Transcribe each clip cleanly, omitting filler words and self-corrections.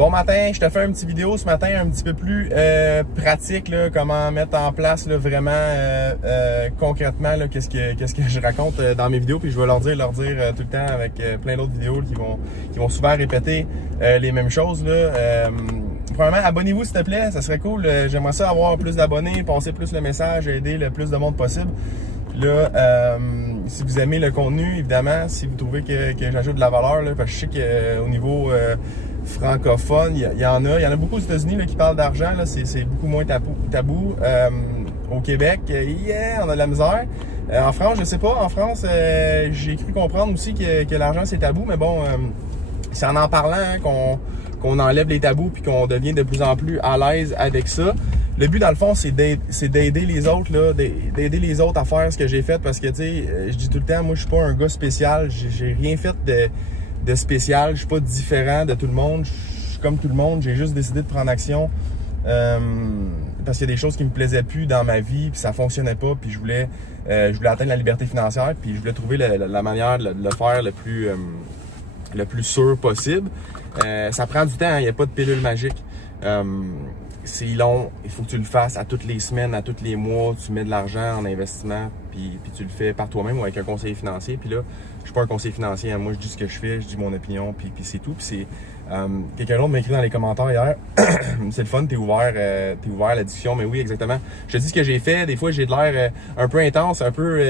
Bon matin, je te fais une petite vidéo ce matin un petit peu plus pratique, là, comment mettre en place là, vraiment concrètement qu'est-ce que je raconte dans mes vidéos, puis je vais leur dire tout le temps avec plein d'autres vidéos qui vont souvent répéter les mêmes choses. Premièrement, abonnez-vous s'il te plaît, ça serait cool. J'aimerais ça avoir plus d'abonnés, passer plus le message, aider le plus de monde possible. Là, si vous aimez le contenu, évidemment, si vous trouvez que j'ajoute de la valeur, là, parce que je sais qu'au niveau francophone, il y en a beaucoup aux États-Unis qui parlent d'argent, c'est beaucoup moins tabou. Au Québec, on a de la misère. En France, je sais pas, en France, j'ai cru comprendre aussi que l'argent c'est tabou, mais bon, c'est en parlant qu'on enlève les tabous puis qu'on devient de plus en plus à l'aise avec ça. Le but, dans le fond, c'est d'aider les autres, là, d'aider les autres à faire ce que j'ai fait parce que, tu sais, je dis tout le temps, moi, je suis pas un gars spécial. J'ai rien fait de spécial. Je suis pas différent de tout le monde. Je suis comme tout le monde. J'ai juste décidé de prendre action parce qu'il y a des choses qui me plaisaient plus dans ma vie puis ça fonctionnait pas. Puis je voulais atteindre la liberté financière puis je voulais trouver la manière de le faire le plus sûr possible. Ça prend du temps. Hein, il n'y a pas de pilule magique. C'est long, il faut que tu le fasses à toutes les semaines, à tous les mois, tu mets de l'argent en investissement, puis tu le fais par toi-même ou avec un conseiller financier. Puis là, je suis pas un conseiller financier, hein. Moi je dis ce que je fais, je dis mon opinion, puis c'est tout. Puis c'est quelqu'un d'autre m'a écrit dans les commentaires hier, c'est le fun, t'es ouvert à la discussion, mais oui, exactement. Je te dis ce que j'ai fait, des fois j'ai de l'air un peu intense, un peu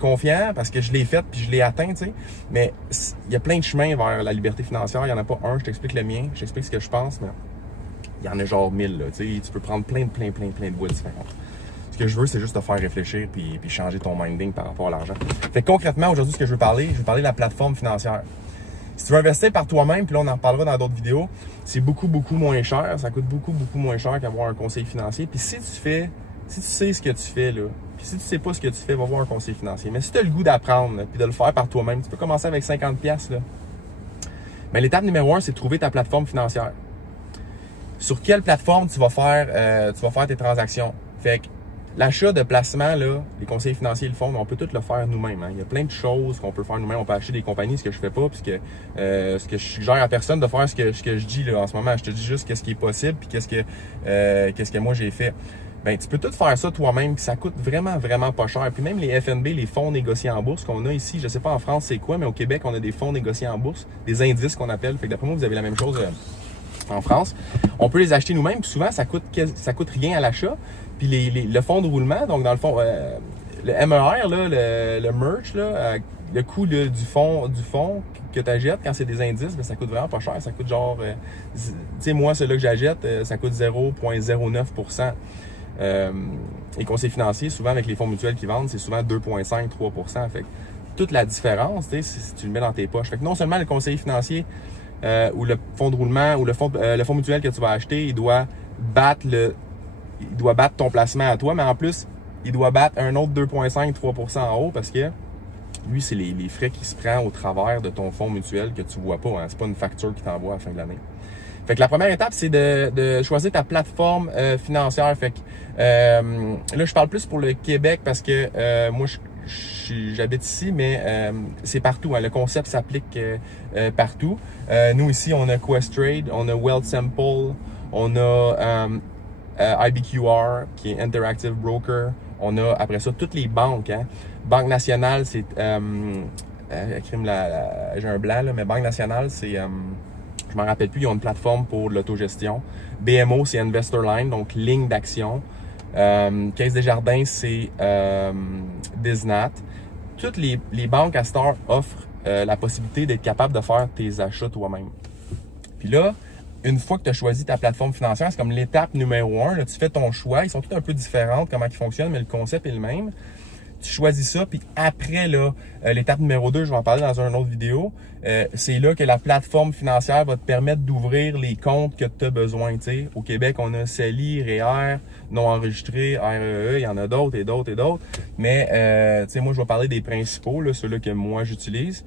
confiant, parce que je l'ai fait, puis je l'ai atteint, tu sais. Mais il y a plein de chemins vers la liberté financière, il y en a pas un, je t'explique le mien, je t'explique ce que je pense, mais il y en a genre 1000, là, tu sais, tu peux prendre plein de voies différentes. Ce que je veux, c'est juste te faire réfléchir puis changer ton minding par rapport à l'argent. Fait que concrètement, aujourd'hui, ce que je veux parler de la plateforme financière. Si tu veux investir par toi-même, puis là, on en reparlera dans d'autres vidéos, c'est beaucoup moins cher. Ça coûte beaucoup moins cher qu'avoir un conseiller financier. Puis si tu sais ce que tu fais, là, puis si tu sais pas ce que tu fais, va voir un conseiller financier. Mais si tu as le goût d'apprendre, puis de le faire par toi-même, tu peux commencer avec 50$, là. Mais l'étape numéro 1, c'est de trouver ta plateforme financière. Sur quelle plateforme tu vas faire tes transactions. Fait que l'achat de placement, là, les conseillers financiers le font, mais on peut tout le faire nous-mêmes. Hein. Il y a plein de choses qu'on peut faire nous-mêmes. On peut acheter des compagnies, ce que je fais pas, puisque ce que je suggère à personne de faire ce que je dis là, en ce moment. Je te dis juste qu'est-ce qui est possible puis qu'est-ce que moi j'ai fait. Ben, tu peux tout faire ça toi-même, puis ça coûte vraiment pas cher. Puis même les FNB, les fonds négociés en bourse qu'on a ici, je sais pas en France c'est quoi, mais au Québec, on a des fonds négociés en bourse, des indices qu'on appelle. Fait que d'après moi, vous avez la même chose en France. On peut les acheter nous-mêmes, puis souvent ça coûte rien à l'achat. Puis le fonds de roulement, donc dans le fond, le MER, là, le merch, là, le coût là, du fond que tu achètes quand c'est des indices, ben, ça coûte vraiment pas cher. Ça coûte genre, tu sais, moi, celui-là que j'achète, ça coûte 0,09%. Les conseils financiers, souvent avec les fonds mutuels qui vendent, c'est souvent 2,5-3%. Fait que toute la différence, tu sais, si tu le mets dans tes poches. Fait que non seulement le conseiller financier ou le fonds de roulement ou le fonds mutuel que tu vas acheter, il doit battre ton placement à toi, mais en plus, il doit battre un autre 2,5-3% en haut parce que lui, c'est les frais qui se prend au travers de ton fonds mutuel que tu vois pas. Hein. C'est pas une facture qui t'envoie à la fin de l'année. Fait que la première étape, c'est de choisir ta plateforme financière. Fait que là, je parle plus pour le Québec parce que moi, j'habite ici, mais c'est partout. Hein. Le concept s'applique partout. Nous, ici, on a Questrade, on a Wealthsimple, on a IBQR, qui est Interactive Broker. On a, après ça, toutes les banques. Hein. Banque Nationale, c'est... j'ai un blanc, là, mais Banque Nationale, c'est... je m'en rappelle plus, ils ont une plateforme pour l'autogestion. BMO, c'est Investorline, donc ligne d'action. Caisse Desjardins, c'est Disnat. Toutes les banques à Star offrent la possibilité d'être capable de faire tes achats toi-même. Puis là, une fois que tu as choisi ta plateforme financière, c'est comme l'étape numéro 1. Là, tu fais ton choix. Ils sont tous un peu différents, comment ils fonctionnent, mais le concept est le même. Tu choisis ça, puis après, là, l'étape numéro 2, je vais en parler dans une autre vidéo, c'est là que la plateforme financière va te permettre d'ouvrir les comptes que tu as besoin. T'sais. Au Québec, on a CELI, REER, non enregistré, REE, il y en a d'autres et d'autres. Mais, tu sais, moi, je vais parler des principaux, là, ceux-là que moi, j'utilise.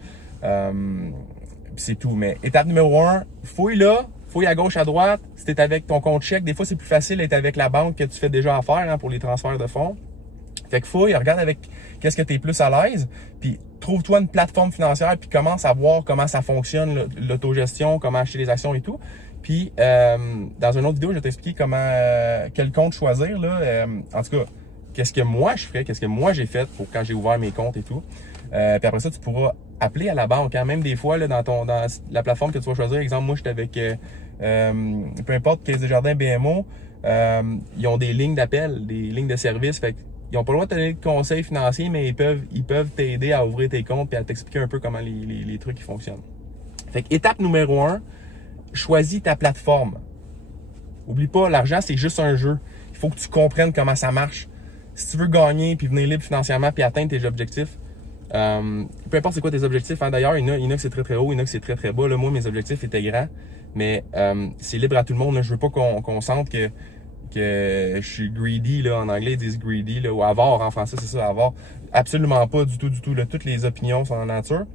C'est tout. Mais étape numéro 1, fouille à gauche, à droite. Si tu es avec ton compte chèque, des fois, c'est plus facile d'être avec la banque que tu fais déjà affaire hein, pour les transferts de fonds. Fait que fouille, regarde avec qu'est-ce que tu es plus à l'aise, puis trouve-toi une plateforme financière puis commence à voir comment ça fonctionne, l'autogestion, comment acheter les actions et tout. Puis, dans une autre vidéo, je vais t'expliquer comment, quel compte choisir, là. En tout cas, qu'est-ce que moi je ferais, qu'est-ce que moi j'ai fait pour quand j'ai ouvert mes comptes et tout. Puis après ça, tu pourras appeler à la banque. Hein. Même des fois, là, dans la plateforme que tu vas choisir, exemple, moi, j'étais avec, peu importe, Caisse Desjardins, BMO, ils ont des lignes d'appel, des lignes de service. Fait ils n'ont pas le droit de te donner de conseils financiers, mais ils peuvent t'aider à ouvrir tes comptes et à t'expliquer un peu comment les trucs fonctionnent. Fait que étape numéro 1, choisis ta plateforme. Oublie pas, l'argent, c'est juste un jeu. Il faut que tu comprennes comment ça marche. Si tu veux gagner, puis venir libre financièrement, puis atteindre tes objectifs, peu importe c'est quoi tes objectifs, hein. D'ailleurs, il y en a que c'est très très haut, il y en a que c'est très très bas. Là, moi, mes objectifs étaient grands, mais c'est libre à tout le monde. Là. Je veux pas qu'on sente que je suis greedy, là, en anglais ils disent greedy, là, ou avare en français, c'est ça, avare. Absolument pas du tout. Là. Toutes les opinions sont en nature.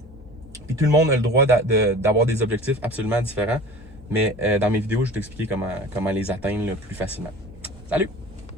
Puis tout le monde a le droit d'avoir des objectifs absolument différents. Mais dans mes vidéos, je vais t'expliquer comment les atteindre là, plus facilement. Salut!